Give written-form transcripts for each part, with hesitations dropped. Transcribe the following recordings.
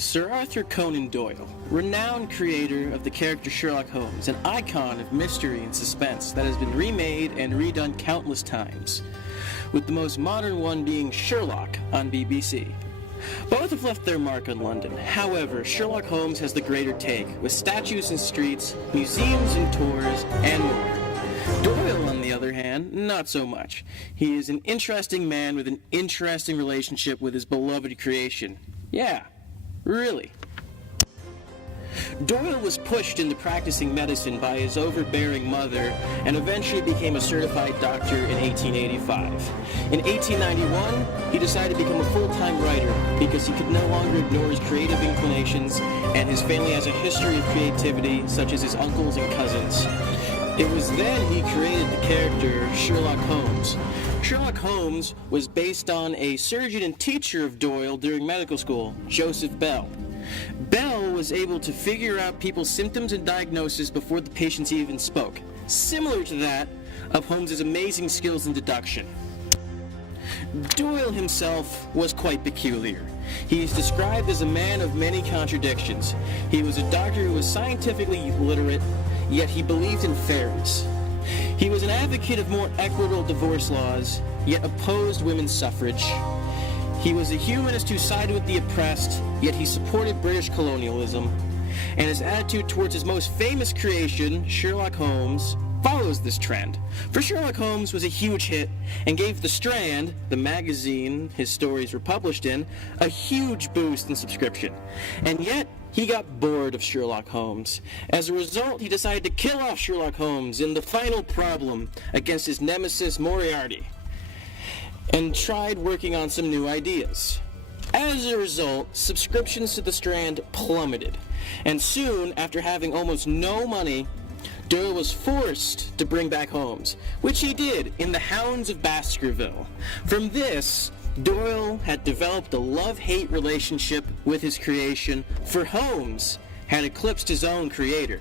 Sir Arthur Conan Doyle, renowned creator of the character Sherlock Holmes, an icon of mystery and suspense that has been remade and redone countless times, with the most modern one being Sherlock on BBC. Both have left their mark on London. However, Sherlock Holmes has the greater take, with statues in streets, museums and tours, and more. Doyle, on the other hand, not so much. He is an interesting man with an interesting relationship with his beloved creation. Yeah, really. Doyle was pushed into practicing medicine by his overbearing mother and eventually became a certified doctor in 1885. In 1891, he decided to become a full-time writer because he could no longer ignore his creative inclinations, and his family has a history of creativity, such as his uncles and cousins. It was then he created the character Sherlock Holmes. Sherlock Holmes was based on a surgeon and teacher of Doyle during medical school, Joseph Bell. Bell was able to figure out people's symptoms and diagnosis before the patients even spoke, similar to that of Holmes' amazing skills in deduction. Doyle himself was quite peculiar. He is described as a man of many contradictions. He was a doctor who was scientifically literate, yet he believed in fairness. He was an advocate of more equitable divorce laws, yet opposed women's suffrage. He was a humanist who sided with the oppressed, yet he supported British colonialism. And his attitude towards his most famous creation, Sherlock Holmes, follows this trend. For Sherlock Holmes was a huge hit and gave The Strand, the magazine his stories were published in, a huge boost in subscription. And yet, he got bored of Sherlock Holmes. As a result, he decided to kill off Sherlock Holmes in The Final Problem against his nemesis Moriarty, and tried working on some new ideas. As a result, subscriptions to The Strand plummeted, and soon, after having almost no money, Doyle was forced to bring back Holmes, which he did in The Hounds of Baskerville. From this, Doyle had developed a love-hate relationship with his creation, for Holmes had eclipsed his own creator.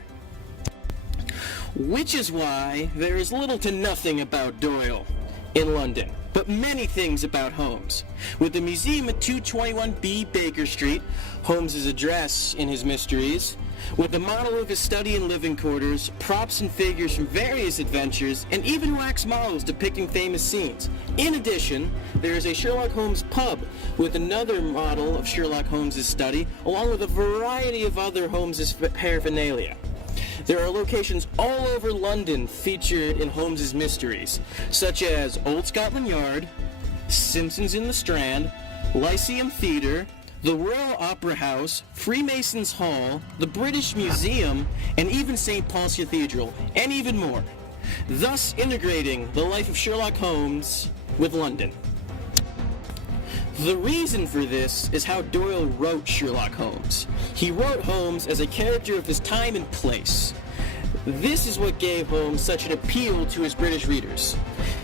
Which is why there is little to nothing about Doyle in London, but many things about Holmes. With the museum at 221B Baker Street, Holmes' address in his mysteries, with the model of his study and living quarters, props and figures from various adventures, and even wax models depicting famous scenes. In addition, there is a Sherlock Holmes pub with another model of Sherlock Holmes' study, along with a variety of other Holmes' paraphernalia. There are locations all over London featured in Holmes' mysteries, such as Old Scotland Yard, Simpsons in the Strand, Lyceum Theatre, the Royal Opera House, Freemasons Hall, the British Museum, and even St. Paul's Cathedral, and even more, thus integrating the life of Sherlock Holmes with London. The reason for this is how Doyle wrote Sherlock Holmes. He wrote Holmes as a character of his time and place. This is what gave Holmes such an appeal to his British readers.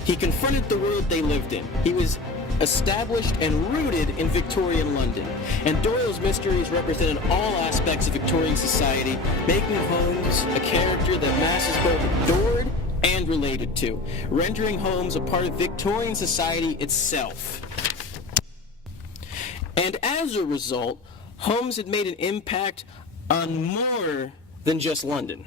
He confronted the world they lived in. He was established and rooted in Victorian London, and Doyle's mysteries represented all aspects of Victorian society, making Holmes a character that masses both adored and related to, rendering Holmes a part of Victorian society itself. And as a result, Holmes had made an impact on more than just London.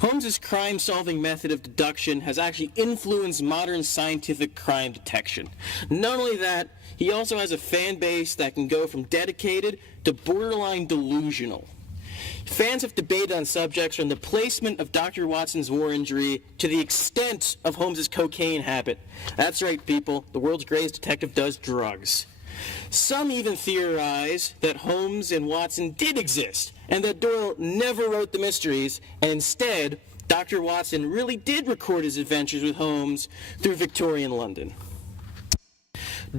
Holmes' crime-solving method of deduction has actually influenced modern scientific crime detection. Not only that, he also has a fan base that can go from dedicated to borderline delusional. Fans have debated on subjects from the placement of Dr. Watson's war injury to the extent of Holmes' cocaine habit. That's right, people, the world's greatest detective does drugs. Some even theorize that Holmes and Watson did exist, and that Doyle never wrote the mysteries, and instead, Dr. Watson really did record his adventures with Holmes through Victorian London.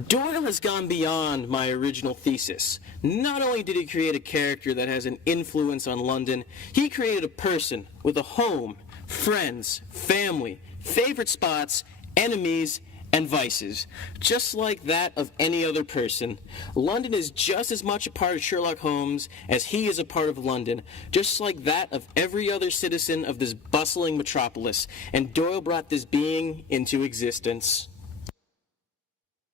Doyle has gone beyond my original thesis. Not only did he create a character that has an influence on London, he created a person with a home, friends, family, favorite spots, enemies, and vices. Just like that of any other person, London is just as much a part of Sherlock Holmes as he is a part of London, just like that of every other citizen of this bustling metropolis, and Doyle brought this being into existence.